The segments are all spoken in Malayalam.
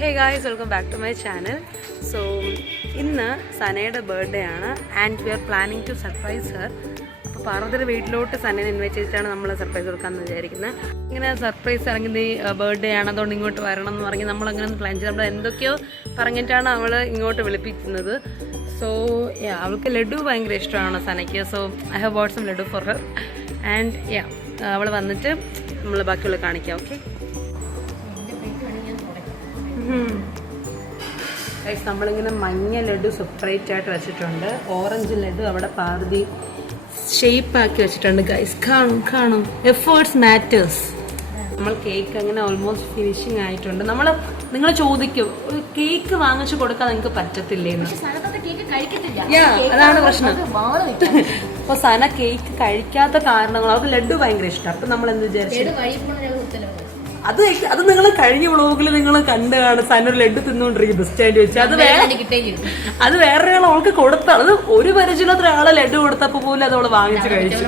Hey guys, welcome back to my channel. So, ഇന്ന് സനയുടെ ബർത്ത്ഡേ ആണ് and we are planning to surprise her. അപ്പോൾ പാർവതിയുടെ വീട്ടിലോട്ട് സനയെ ഇൻവൈറ്റ് ചെയ്തിട്ടാണ് നമ്മൾ സർപ്രൈസ് കൊടുക്കാമെന്ന് വിചാരിക്കുന്നത്. ഇങ്ങനെ സർപ്രൈസ് ഇറങ്ങി ബർത്ത്ഡേ ആണ്, അതുകൊണ്ട് ഇങ്ങോട്ട് വരണം എന്ന് പറഞ്ഞ് നമ്മളങ്ങനെ ഒന്ന് പ്ലാൻ ചെയ്ത് നമ്മൾ എന്തൊക്കെയോ പറഞ്ഞിട്ടാണ് അവൾ ഇങ്ങോട്ട് വിളിപ്പിക്കുന്നത്. സോ അവൾക്ക് ലഡു ഭയങ്കര ഇഷ്ടമാണ് സനയ്ക്ക്. So I have bought some laddu for her and അവൾ വന്നിട്ട് നമ്മൾ ബാക്കിയുള്ള കാണിക്കാം. ഓക്കെ, നമ്മളിങ്ങനെ മഞ്ഞ ലഡു സെപ്പറേറ്റ് ആയിട്ട് വെച്ചിട്ടുണ്ട്, ഓറഞ്ച് ലഡു അവിടെ പാർവതി ഷേപ്പ് ആക്കി വെച്ചിട്ടുണ്ട്. ഗൈസ് കാണും എഫേർട്സ് മാറ്റേഴ്സ്. നമ്മൾ കേക്ക് അങ്ങനെ ഓൾമോസ്റ്റ് ഫിനിഷിങ് ആയിട്ടുണ്ട്. നിങ്ങൾ ചോദിക്കും കേക്ക് വാങ്ങിച്ചു കൊടുക്കാൻ നിങ്ങൾക്ക് പറ്റത്തില്ലേന്ന്. അതാണ് പ്രശ്നം. അപ്പൊ സന കേക്ക് കഴിക്കാത്ത കാരണങ്ങൾ, അവർക്ക് ലഡു ഭയങ്കര ഇഷ്ടം. അപ്പൊ നമ്മൾ എന്ത് വിചാരിച്ചു, അത് നിങ്ങൾ കഴിഞ്ഞ വ്ളോഗിൽ നിങ്ങൾ കണ്ടു കാണും. സന ഒരു ലഡു തിന്നുകൊണ്ടിരിക്കും ബസ് സ്റ്റാൻഡിൽ വെച്ച്. അത് വേറെ ആൾ അവൾക്ക് കൊടുത്താണ്. അത് ഒരു പരിചയമില്ലാത്ത ഒരാളെ ലഡു കൊടുത്തപ്പോ പോലും അത് അവള് വാങ്ങിച്ചു കഴിച്ചു.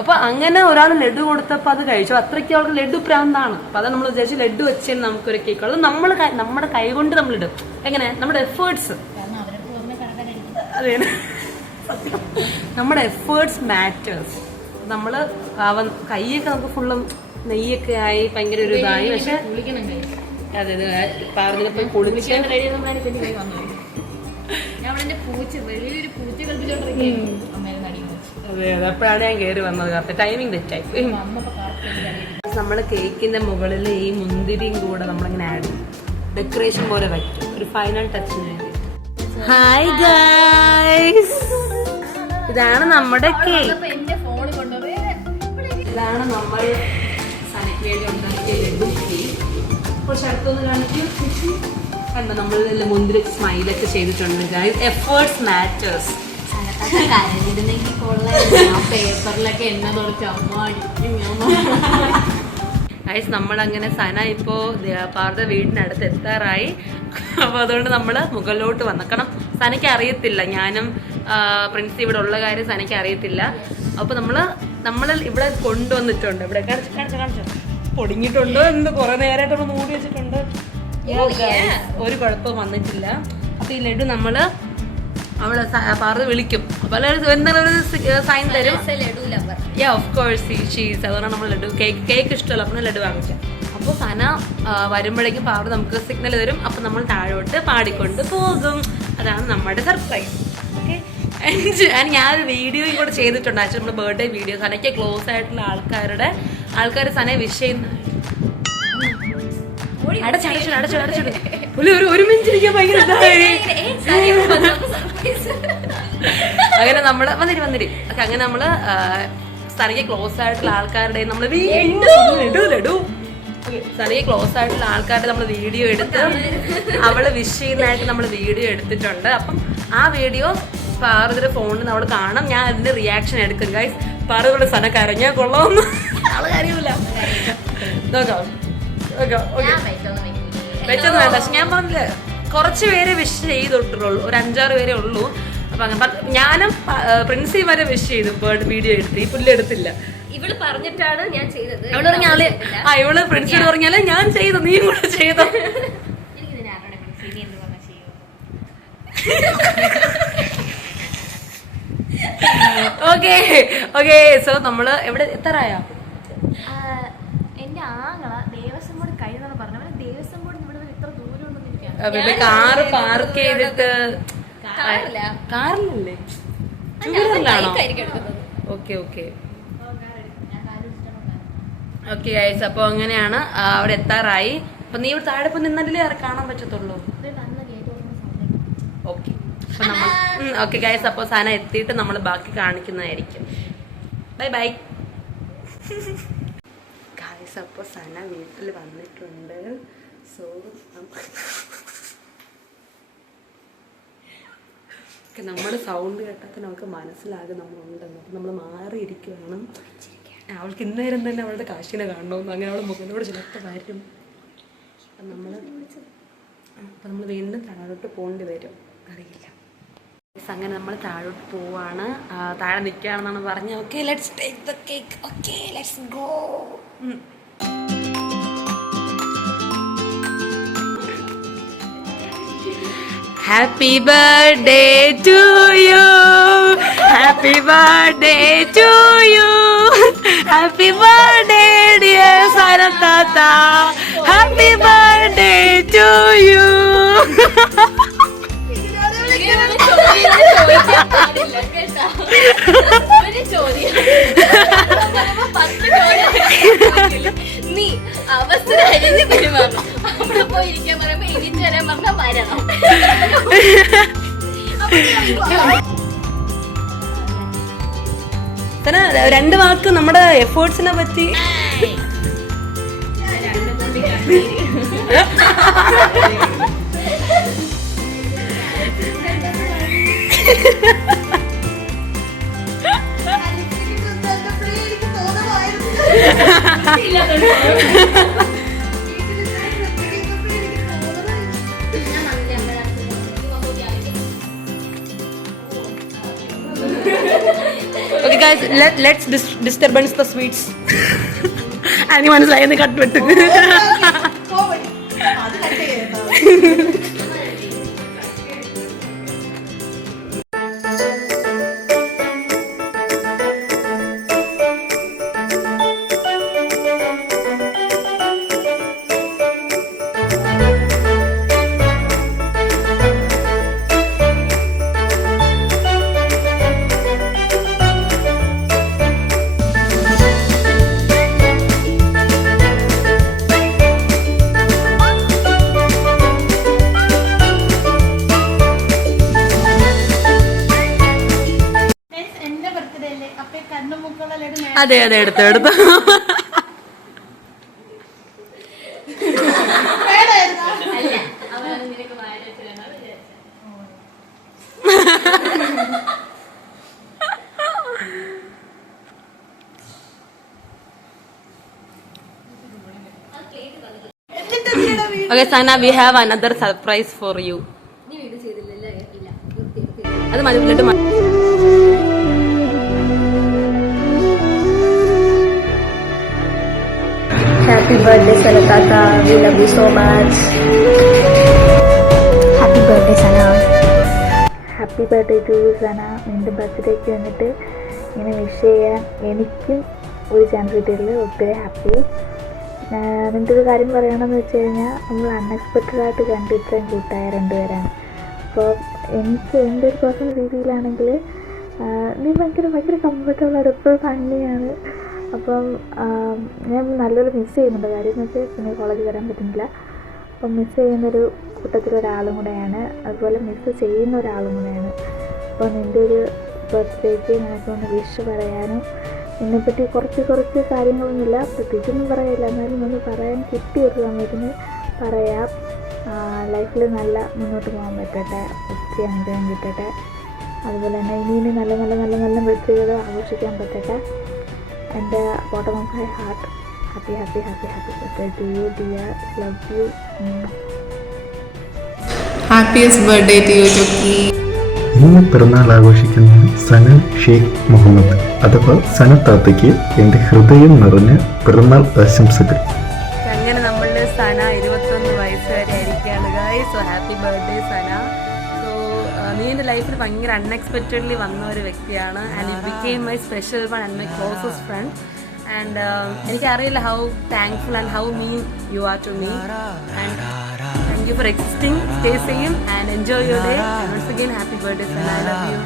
അപ്പൊ അങ്ങനെ ഒരാൾ ലഡു കൊടുത്തപ്പോ അത് കഴിച്ചു. അത്രയ്ക്ക് അവൾക്ക് ലഡു പ്രാന്താണ്. അപ്പൊ അത് നമ്മൾ വിചാരിച്ചു ലഡു വെച്ചാൽ നമുക്കൊരു കേക്ക്. അത് നമ്മുടെ കൈ കൊണ്ട് നമ്മളിടും. എങ്ങനെ, നമ്മുടെ എഫേർട്സ്. അതെ, നമ്മുടെ എഫേർട്സ് മാറ്റേഴ്സ്. നമ്മള് കൈയൊക്കെ നമുക്ക് ഫുള്ളും നെയ്യൊക്കെ ആയി ഭയങ്കര ഒരു ഇതായി. പക്ഷെ അതെ പറഞ്ഞപ്പോ കുളിക്കാൻ അതെ അപ്പോഴാണ് ഞാൻ കയറി വന്നത്. കറക്റ്റ് ടൈമിങ് തെറ്റായി. നമ്മള് കേക്കിന്റെ മുകളിൽ ഈ മുന്തിരിയും കൂടെ നമ്മളിങ്ങനെ ആഡ് ചെയ്യും, ഡെക്കറേഷൻ പോലെ വയ്ക്കും, ഒരു ഫൈനൽ ടച്ചിന് വേണ്ടി. ഹായ് ഗൈസ്, ഇതാണ് നമ്മുടെ കേക്ക്. ഇതാണ് നമ്മൾ സനയ്ക്ക് വേണ്ടി ഉണ്ടാക്കിയ ലഡു കേക്ക്. കുറച്ച് അടുത്തൊന്ന് കാണിക്കും. കണ്ടോ, നമ്മൾ മുന്തിരി സ്മൈലൊക്കെ ചെയ്തിട്ടുണ്ട്. Guys, efforts matters. ഗൈസ്, നമ്മളങ്ങനെ സന ഇപ്പോ പാർവതി വീടിനടുത്ത് എത്താറായി. അപ്പൊ അതുകൊണ്ട് നമ്മള് മുകളിലോട്ട് വന്നേക്കണം. സനയ്ക്ക് അറിയത്തില്ല, ഞാനും പ്രിൻസി ഇവിടെ ഉള്ള കാര്യം സനയ്ക്ക് അറിയത്തില്ല. അപ്പൊ നമ്മൾ ഇവിടെ കൊണ്ടുവന്നിട്ടുണ്ട്. ഇവിടെ കാണിച്ചോ പൊടിഞ്ഞിട്ടുണ്ടോ എന്ന് കുറെ നേരമായിട്ട് നമ്മൾ മൂടി വെച്ചിട്ടുണ്ട്. ഒരു കുഴപ്പവും വന്നിട്ടില്ല. അപ്പൊ ഈ ലഡു നമ്മള് അവളെ പാർവതി വിളിക്കും. അപ്പൊ എന്താണ് ഒരു സൈൻ തരും. Of course she's. അതുകൊണ്ടാണ് നമ്മൾ ലഡു കേക്ക് ഇഷ്ടമല്ല, അപ്പൊ ലഡു വാങ്ങിക്കാം. അപ്പോൾ സന വരുമ്പോഴേക്കും പാർവതി നമുക്ക് സിഗ്നൽ തരും. അപ്പൊ നമ്മൾ താഴോട്ട് പാടിക്കൊണ്ട് പോകും. അതാണ് നമ്മുടെ സർപ്രൈസ്. ഓക്കെ, ഞാനൊരു വീഡിയോയും കൂടെ ചെയ്തിട്ടുണ്ട്. ആക്ച്വലി നമ്മുടെ ബർത്ത്ഡേ വീഡിയോ. സനയ്ക്ക് ക്ലോസ് ആയിട്ടുള്ള ആൾക്കാർ സനയെ വിഷ് ചെയ്യുന്ന ഒരു മിനിറ്റ് ഇരിക്കാൻ ഭയങ്കര അങ്ങനെ നമ്മള് വന്നിരി അങ്ങനെ നമ്മള് സനയ്ക്ക് ക്ലോസ് ആയിട്ടുള്ള ആൾക്കാരുടെ നമ്മള് സനയ്ക്ക് ക്ലോസ് ആയിട്ടുള്ള ആൾക്കാരുടെ നമ്മൾ വീഡിയോ എടുത്ത് അവള് വിഷ് ചെയ്യുന്നതായിട്ട് നമ്മൾ വീഡിയോ എടുത്തിട്ടുണ്ട്. അപ്പം ആ വീഡിയോ പാർവതിയുടെ ഫോണിൽ നമ്മൾ കാണാം. ഞാൻ അതിന്റെ റിയാക്ഷൻ എടുക്കും. ഗൈസ്, പാർവതിയുടെ സന കരഞ്ഞാൽ കൊള്ളാമെന്ന് ആള് കാര്യമില്ല. വെച്ചൊന്നും വേണ്ട. പക്ഷെ ഞാൻ പറഞ്ഞില്ല, കുറച്ച് പേരെ വിഷ് ചെയ്തിട്ടുള്ളൂ, ഒരു 5-6 പേരെ ഉള്ളൂ. അപ്പൊ അങ്ങനെ ഞാനും പ്രിൻസി വരെ വിഷ് ചെയ്തു. വീഡിയോ എടുത്ത് ഈ പുല്ല് എടുത്തില്ല. ഇവള് പറഞ്ഞിട്ടാണ് ഞാൻ ചെയ്തത്. അവള് പറഞ്ഞാല് ഇവള് പ്രിൻസിയോട് പറഞ്ഞാല് ഞാൻ ചെയ്തു, നീയും കൂടെ ചെയ്തോ. ഓക്കെ സോ നമ്മള് എവിടെ എത്താറായോ? എന്റെ ആങ്ങള ദേവസ്വം ബോർഡ് കഴിഞ്ഞാണ് പറഞ്ഞത്. ദേവസ്വം ബോർഡ് ഇവിടെ ഇത്ര ദൂരം ഒന്നും കാറ് പാർക്ക് ചെയ്തിട്ട് കാറിലല്ലേ, ടൂ വീലറിലാണോ? ഓക്കെ ഗൈസ്, അപ്പൊ അങ്ങനെയാണ് അവിടെ എത്താറായി. അപ്പൊ നീ ഇവിടെ താഴെ പോയി നിന്നല്ലേ കാണാൻ പറ്റത്തുള്ളൂ. ഓക്കെ, അപ്പൊ നമ്മൾ ഓക്കെ ഗൈസ്, അപ്പൊ സന എത്തിയിട്ട് നമ്മൾ ബാക്കി കാണിക്കുന്നതായിരിക്കും. Bye bye guys. അപ്പൊ സന വീട്ടിൽ വന്നിട്ടുണ്ട്. സോ നമ്മുടെ സൗണ്ട് കേട്ടപ്പോൾ നമുക്ക് മനസ്സിലാകും നമ്മളുണ്ടെന്ന്. അപ്പം നമ്മൾ മാറിയിരിക്കുകയാണ്. അവൾക്ക് ഇന്നേരം തന്നെ അവളുടെ കാശിനെ കാണണമെന്ന്. അങ്ങനെ അവൾ മുഖത്തോട് ചിലപ്പോൾ വരും. അപ്പം നമ്മൾ വീണ്ടും താഴോട്ട് പോകേണ്ടി വരും, അറിയില്ല. അങ്ങനെ നമ്മൾ താഴോട്ട് പോവാണ്. താഴെ നിൽക്കുകയാണെന്നാണ് പറഞ്ഞത്. Okay, let's take the cake. Okay, let's go. Happy birthday to you, happy birthday to you, happy birthday dear Sana താത്ത, ഹാപ്പി ബർത്ത്ഡേ ടു യു. നീ അവസരം അരിഞ്ഞ് പെരുമാറണം. അവിടെ പോയിരിക്കാൻ പറയുമ്പോ എനിക്ക് വരാൻ പറഞ്ഞ വരണം. രണ്ട് വാക്ക് നമ്മുടെ എഫേർട്സിനെ പറ്റി. Okay guys, let's disturbance the sweets. Ani മനസ്സിലായെന്ന് കട്ട്വെട്ട്. അതെ അതെ എടുത്തു. Okay, Sana, we have another surprise for you. അത് മതി. Happy birthday Sana Tata, we love you so much. Happy birthday Sana. Happy birthday to you Sana. നിൻ്റെ ബർത്ത്ഡേക്ക് വന്നിട്ട് ഇങ്ങനെ വിഷ് ചെയ്യാൻ എനിക്കും ഒരു ചാൻസ് കിട്ടിയതിൽ ഒത്തിരി ഹാപ്പി. നിൻ്റെ ഒരു കാര്യം പറയണമെന്ന് വെച്ച് കഴിഞ്ഞാൽ നമ്മൾ അൺഎക്സ്പെക്റ്റഡായിട്ട് കണ്ട് ഇത്രയും കൂട്ടായ രണ്ടുപേരാണ്. അപ്പോൾ എനിക്ക് എൻ്റെ ഒരു പേഴ്സണൽ രീതിയിലാണെങ്കിൽ നീ ഭയങ്കര കംഫർട്ടബിളാണ്, എപ്പോഴും ഫണ്ണിയാണ്. അപ്പം ഞാൻ നല്ലൊരു മിസ് ചെയ്യുന്നുണ്ട്. കാര്യം എന്ന് വെച്ചാൽ പിന്നെ കോളേജിൽ വരാൻ പറ്റുന്നില്ല. അപ്പം മിസ് ചെയ്യുന്നൊരു കൂട്ടത്തിലൊരാളും കൂടെയാണ്, അതുപോലെ മിസ് ചെയ്യുന്ന ഒരാളും കൂടെയാണ്. അപ്പോൾ നിൻ്റെ ഒരു ബർത്ത്ഡേക്ക് നിനക്കൊന്ന് വിഷ് പറയാനും ഇതിനെപ്പറ്റി കുറച്ച് കാര്യങ്ങളൊന്നുമില്ല, പ്രത്യേകിച്ചൊന്നും പറയില്ല, എന്നാലും ഒന്ന് പറയാൻ കിട്ടിയൊരു സമയത്തിന് പറയാം. ലൈഫിൽ നല്ല മുന്നോട്ട് പോകാൻ പറ്റട്ടെ, ഒത്തിരി അനുഗ്രഹം കിട്ടട്ടെ, അതുപോലെ തന്നെ ഇനി നല്ല നല്ല നല്ല നല്ല ബർത്ത്ഡേകൾ ആഘോഷിക്കാൻ പറ്റട്ടെ. എൻ്റെ bottom of my heart happy happy happy happy birthday to you dear, love you. Happiest birthday to you ജോക്കി. ഇന്ന് പിറന്നാൾ ആഘോഷിക്കുന്ന സന ഷെയ്ഖ് മുഹമ്മദ് അഥവാ സന താത്തയ്ക്ക് എൻ്റെ ഹൃദയം നിറഞ്ഞ പിറന്നാൾ ആശംസകൾ. അങ്ങനെ നമ്മളുടെ സന 21 വയസ്സ് വരെ ആയിരിക്കുകയാണ് guys. So happy birthday Sana. So നീ എൻ്റെ ലൈഫിൽ ഭയങ്കര അൺഎക്സ്പെക്റ്റഡ്ലി വന്ന ഒരു വ്യക്തിയാണ്. And you became my special one and my closest friend. And എനിക്കറിയില്ല how thankful and how mean you are to me. And thank you for existing. Stay safe and enjoy your day. And once again, happy birthday, Sana. I love you.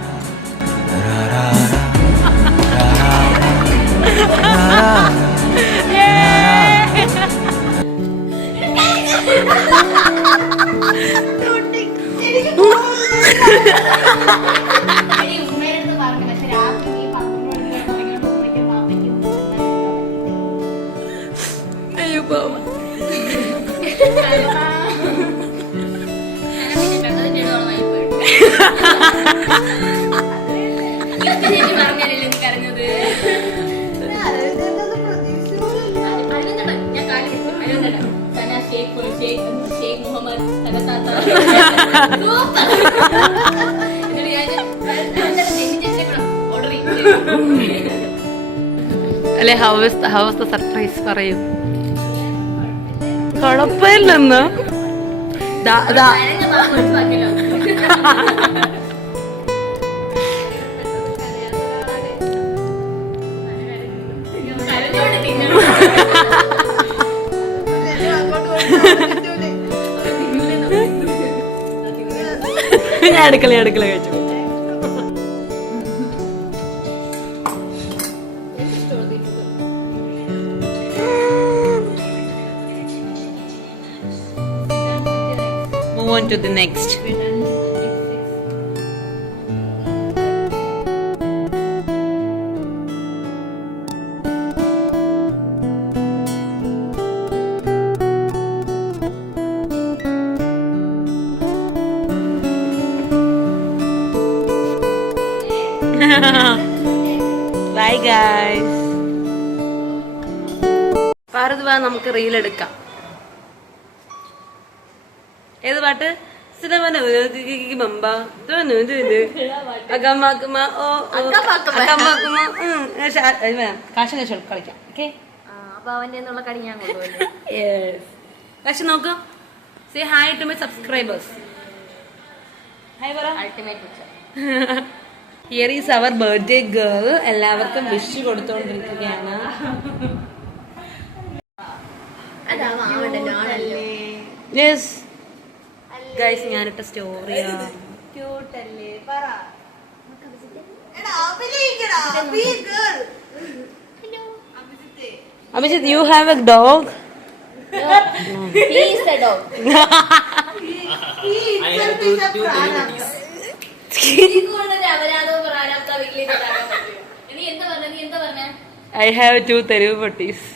Ayo, Mama. അല്ലെ how was the surprise പറയൂ. കുഴപ്പമില്ലെന്ന് ഞാൻ അടുക്കള കഴിച്ചു. Move on to the next. Bye guys. പാറത് വാ, നമുക്ക് റീൽ എടുക്കാം. ഏത് പാട്ട്? കളിക്കാം. പക്ഷെ നോക്കൂ, say hi to my subscribers. Hi പറ. Here is our birthday girl. എല്ലാവർക്കും വിഷ് കൊടുത്തോണ്ടിരിക്കുകയാണ്. യെസ് ഗൈസ്, ഞാനിട്ട സ്റ്റോറിയാണ്. Abhijith, you have a dog? He is a dog. I have 2 തെരുവ് പട്ടീസ്.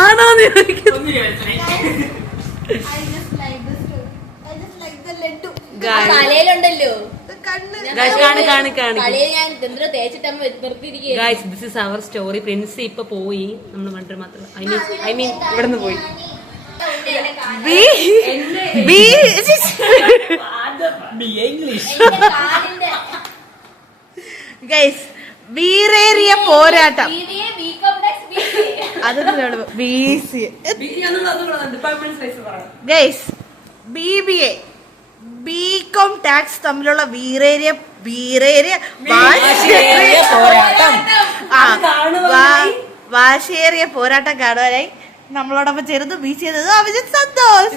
ആണോ? തലയിലുണ്ടല്ലോ guys, this is our story. Prince ഇപ്പൊ പോയി, നമ്മൾ കണ്ടു മാത്രം. ഐ മീൻ ഇവിടുന്ന് പോയി. ഗൈസ്, വീറേറിയ പോരാട്ടം. ഗൈസ്, BBA ബികോം ടാക്സ് തമ്മിലുള്ള വീറേറിയ പോരാട്ടം. വാശിയേറിയ പോരാട്ടം കാണുവാനായി നമ്മളോടൊപ്പം ചേർന്ന് ബി ചെയ്തത് അഭിജിത്ത് സന്തോഷ്.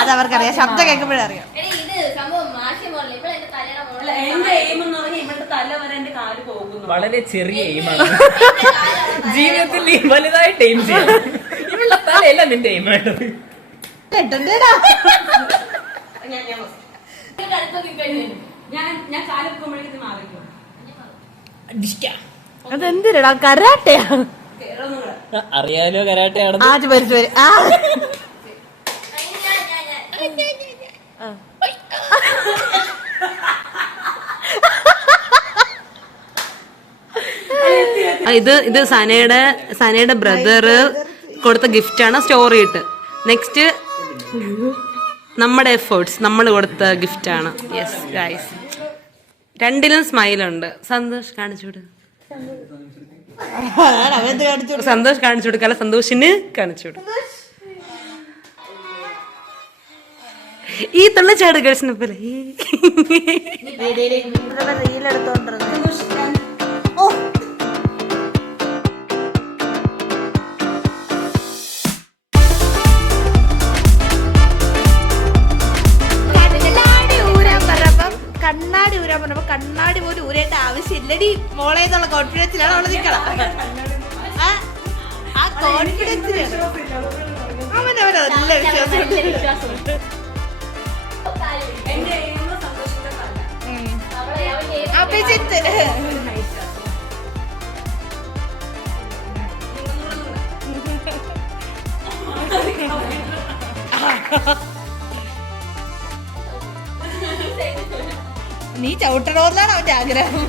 അത് അവർക്കറിയാം, ശബ്ദം കേൾക്കുമ്പോഴേ അറിയാം. വളരെ ചെറിയ എയിമാണ് ജീവിതത്തിൽ വലുതായിട്ട് എയിം ചെയ്യാം. ഇവളുടെ തലയല്ല നിന്റെ എയിമായിട്ട്. അതെന്തിനാ കരാട്ടയാ? അറിയാലോ കരാട്ടയാണ്. ആദ്യം പരിച്ചു വരും. ഇത് സനയുടെ ബ്രദർ കൊടുത്ത ഗിഫ്റ്റാണ്, സ്റ്റോറി ഇട്ട്. നെക്സ്റ്റ് നമ്മുടെ എഫേർട്സ്, നമ്മൾ കൊടുത്ത ഗിഫ്റ്റാണ്. യെസ് ഗൈസ്, രണ്ടിലും സ്മൈലുണ്ട്. സന്തോഷ് കാണിച്ചുവിട്. സന്തോഷ് കാണിച്ചു കൊടുക്കല്ല, സന്തോഷിന് കാണിച്ചുവിടും. ഈ തള്ളച്ചാട് ഗേൾസിനെ പോലെ കണ്ണാടി ഊരാൻ പറഞ്ഞപ്പോ കണ്ണാടി പോലും ഊരേണ്ട ആവശ്യമില്ലടി മോളെ എന്നുള്ള കോൺഫിഡൻസിലാണ് അവള് നിക്കണം. ആ കോൺഫിഡൻസിലാണ് അവനവന് നല്ല വിശ്വാസമുണ്ട്. അഭിജിത്ത് നീ ചവിട്ടണമെന്നാണ് അവന്റെ ആഗ്രഹം.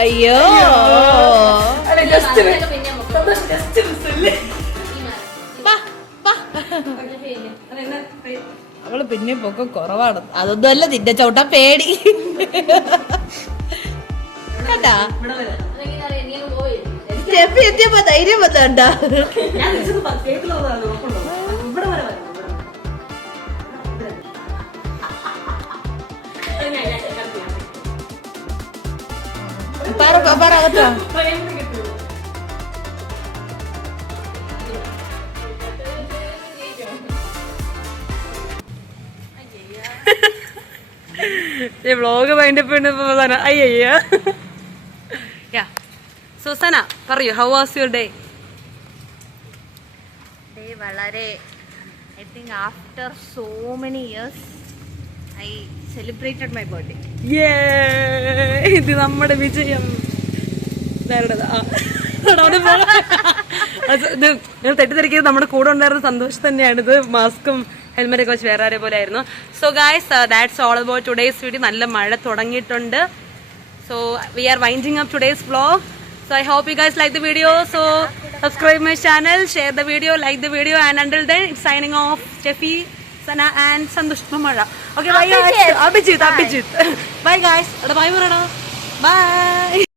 അയ്യോ അവള് പിന്നെ പൊക്കം കുറവാണ്. അതൊന്നും അല്ല നിന്റെ ചവിട്ടാ പേടി കേട്ടാ. സ്റ്റെപ്പ് എത്തിയപ്പോ ധൈര്യം വന്നണ്ട. പറ അകത്താ. വ്ളോഗ് വൈൻഡപ്പ് അയ്യ. സുസന പറയൂ, ഹൗ വാസ് യുവർ ഡേ? വളരെ I think after so many years I celebrated my birthday. ഇത് നമ്മുടെ വിജയം. നിങ്ങൾ തെറ്റിദ്ധരിക്കുന്നത് നമ്മുടെ കൂടെ ഉണ്ടായിരുന്ന സന്തോഷം തന്നെയാണ്. ഇത് മാസ്കും ഹെൽമെറ്റൊക്കെ വെച്ച് വേറെ ആരെ പോലെ ആയിരുന്നു. So guys, that's all about today's video. നല്ല മഴ തുടങ്ങിയിട്ടുണ്ട്. So we R winding up today's vlog. So I hope you guys like the video. So subscribe my channel, share the video, like the video, and until then, it's signing off. Steffi, Sana, and Santosh Mamara. Okay, bye guys. Abhijit. Bye guys. Bye. Bye.